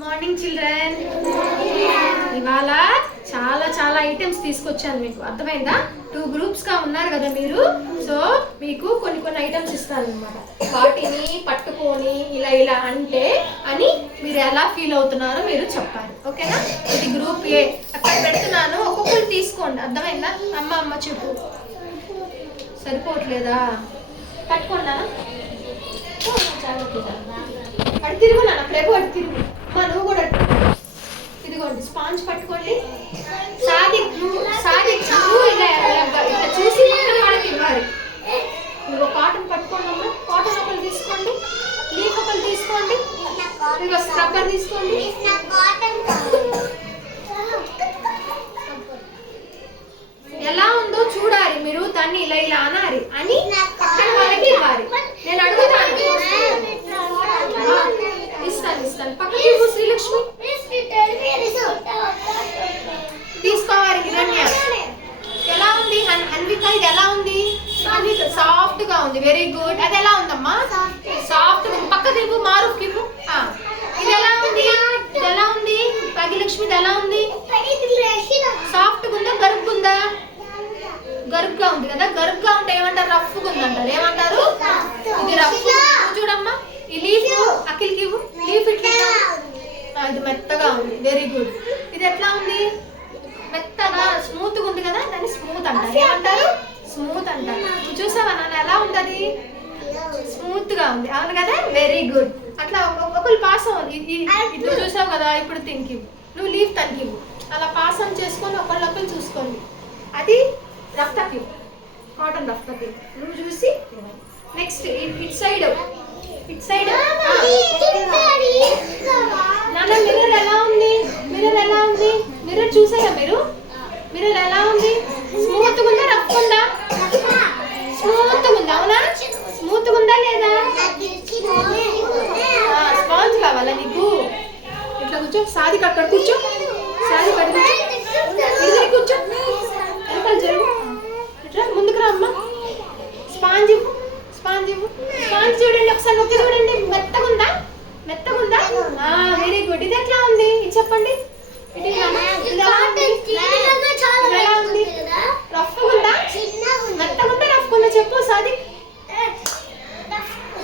Morning children. ఇవాళ చాలా చాలా ఐటమ్స్ తీసుకొచ్చాను మీకు, అర్థమైందా? 2 గ్రూప్స్గా ఉన్నారు కదా మీరు. సో మీకు కొన్ని కొన్ని ఐటమ్స్ ఇస్తాను అనమాట. వాటిని పట్టుకొని ఇలా ఇలా అంటే అని మీరు ఎలా ఫీల్ అవుతున్నారో మీరు చెప్పాలి, ఓకేనా? ఇది గ్రూప్ ఏ, అక్కడ పెడుతున్నాను, ఒక్కొక్కరు తీసుకోండి, అర్థమైందా? అమ్మ అమ్మ చెప్పు, సరిపోవట్లేదా? పట్టుకోండా, అటు తిరుగు నాన్న, ప్రేమ అటు తిరుగు. అమ్మ నువ్వు కూడా ఇదిగోండి స్పాంజ్ పట్టుకోండి. నువ్వు ఇలా ఇలా చూసి వాళ్ళకి ఇవ్వాలి. నువ్వు కాటన్ పట్టుకోండి అమ్మ, కాటన్ ఒకరు తీసుకోండి, లీఫ్ ఒకరు తీసుకోండి, ఇదిగో స్క్రబ్బర్ తీసుకోండి. ఎలా ఉందో చూడాలి మీరు, దాన్ని ఇలా ఇలా అనాలి అని పక్కన వాళ్ళకి ఇవ్వాలి. నేను అడుగుతాను, ఇస్తాను పక్కకి శ్రీలక్ష్మి తీసుకోవాలి. హిరణ్య ఎలా ఉంది? అన్విక ఇది ఎలా ఉంది? సాఫ్ట్ గా ఉంది, వెరీ గుడ్. అది ఎలా ఉందమ్మా? సాఫ్ట్. పక్క తిరుగు, మారుఫ్ కివ్వు. ఇది ఎలా ఉంది? ఇది ఎలా ఉంది? భాగ్యలక్ష్మి ఇది ఎలా ఉంది? సాఫ్ట్ ఉందా, గరుగ్గుందా? గరుగ్గా ఉంది కదా. గరుగ్గా ఉంటే ఏమంటారు? రఫ్గా ఉందంటారు. ఏమంటారు? ఇది రఫ్. చూడమ్మా ఈ లీఫ్ అఖిల్కి ఇవ్వు. లీఫ్ ఇట్లా, ఇది మెత్తగా ఉంది, వెరీ గుడ్. ఇది ఎట్లా ఉంది? మెత్తగా స్మూత్గా ఉంది కదా, దాన్ని స్మూత్ అంటారు. ఏమంటారు? స్మూత్ అంటారు. నువ్వు చూసావా నాన్న ఎలా ఉంది? అది స్మూత్ గా ఉంది, అవును కదా, వెరీ గుడ్. అట్లా ఒకరు పాస్ అవ్వాలి. ఇప్పుడు చూసావు కదా, ఇప్పుడు తినికివ్వు, నువ్వు లీఫ్ తనికివ్వు. అలా పాస్ ఆన్ చేసుకొని ఒకళ్ళొకరు చూసుకోండి. అది రఫ్ తక్కివ్వు, కాటన్ రఫ్ తక్కివ్వు. నువ్వు చూసి నెక్స్ట్ ఇట్ సైడ్ నాన్న మిర్రర్ ఎలా ఉంది? మిర్రర్ ఎలా ఉంది? మిర్రర్ చూసారా మీరు? మిర్రర్ ఎలా ఉంది? స్మూత్ ఉందా, రఫ్ ఉందా? స్మూత్ ఉంది, అవునా? స్మూత్ ఉందా లేదా? స్పాంజ్ కావాలా నీకు? ఇట్లా కూర్చో, సాది అక్కడ కూర్చో, సాది కట్టి కూర్చో, వెనకాల జరుగు, ఇట్లా ముందుకు రా అమ్మ. స్పాంజ్ ఇవ్వు, స్పాంజ్ చూడండి, ఒకసారి నొక్కి చూడండి. మెత్తగుందా? Very good. ఇది ఎట్లా ఉంది? ఇది చెప్పండి. రఫ్ ఉందా, మెత్తగుందా, రఫ్ ఉందా? చెప్పు సాది.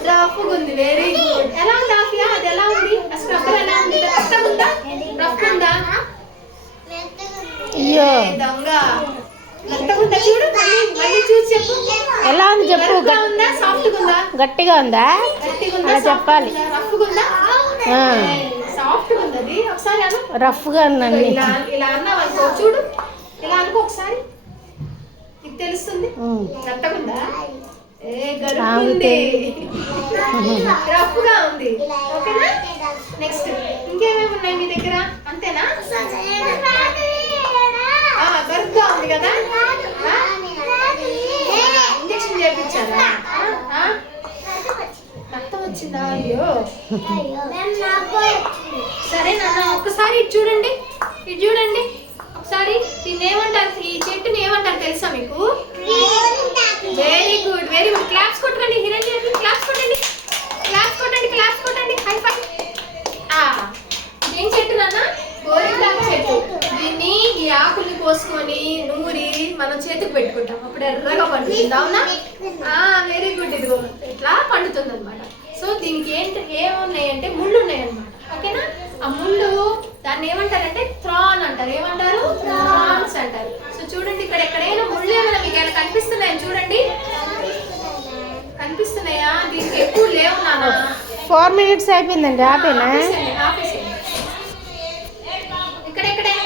రఫ్ ఉంది, వెరీ గుడ్. ఎలా ఉంది ఆఫియా? అది ఎలా ఉంది? స్క్రబ్బర్ ఎలా ఉంది? మెత్తగుందా, రఫ్ ఉందా? దొంగ. మెత్తగుందా చూడు, మళ్ళీ చూసి చెప్పు. ఎలా ఉంది చెప్పు. ఉందా, సాఫ్ట్ ఉందా, గట్టిగా ఉందా? అలా చెప్పాలి. రఫ్ ఉందా, సాఫ్ట్ ఉంది? అది ఒకసారి అను. రఫ్ గా ఉందండి. ఇలా అన్నావు అనుకో, చూడు ఇలా అనుకో ఒకసారి, నీకు తెలుస్తుంది. మెత్తగుందా, గరుకుంది, రఫ్ గా ఉంది, ఓకేనా? నెక్స్ట్ ఇంకేమేమి ఉన్నాయి మీ దగ్గర? అంతేనా? గరుగ్గా ఉంది కదా, ఇంజక్షన్ చేయించారా? రక్తం వచ్చిందా? అయ్యో సరే నాన్న, ఒక్కసారి ఇటు చూడండి, ఒకసారి. దీన్ని ఏమంటారు? ఈ చెట్టుని ఏమంటారు తెలుసా మీకు? వెరీ గుడ్, క్లాప్స్ కొట్టండి. హిరణ్య క్లాప్స్ కొట్టండి. High five. ఏం చెట్టు నాన్న? గోరింటాకు చెట్టు. దీన్ని ఈ ఆకుల్ని కోసుకొని నూరి మనం చేతికి పెట్టుకుంటాం, అప్పుడు ఎర్రగా పండుతుంది, అవునా? Very good. ఇదిగో ఇట్లా పండుతుంది అనమాట. సో దీనికి ఏమున్నాయంటే ముళ్ళు ఉన్నాయన్నమాట, ఓకేనా? ఆ ముళ్ళు దాన్ని ఏమంటారంటే థ్రాన్ అంటారు. ఏమంటారు? థ్రాన్స్ అంటారు. సో చూడండి, ఇక్కడ ఎక్కడైనా ముళ్ళు ఏమైనా మీకు ఏమైనా కనిపిస్తున్నాయా? చూడండి, కనిపిస్తున్నాయా? దీనికి ఎక్కువ లేవు నాన్న. 4 minutes అయిపోయిందండి, ఆపేనా? ఆపేసేయండి.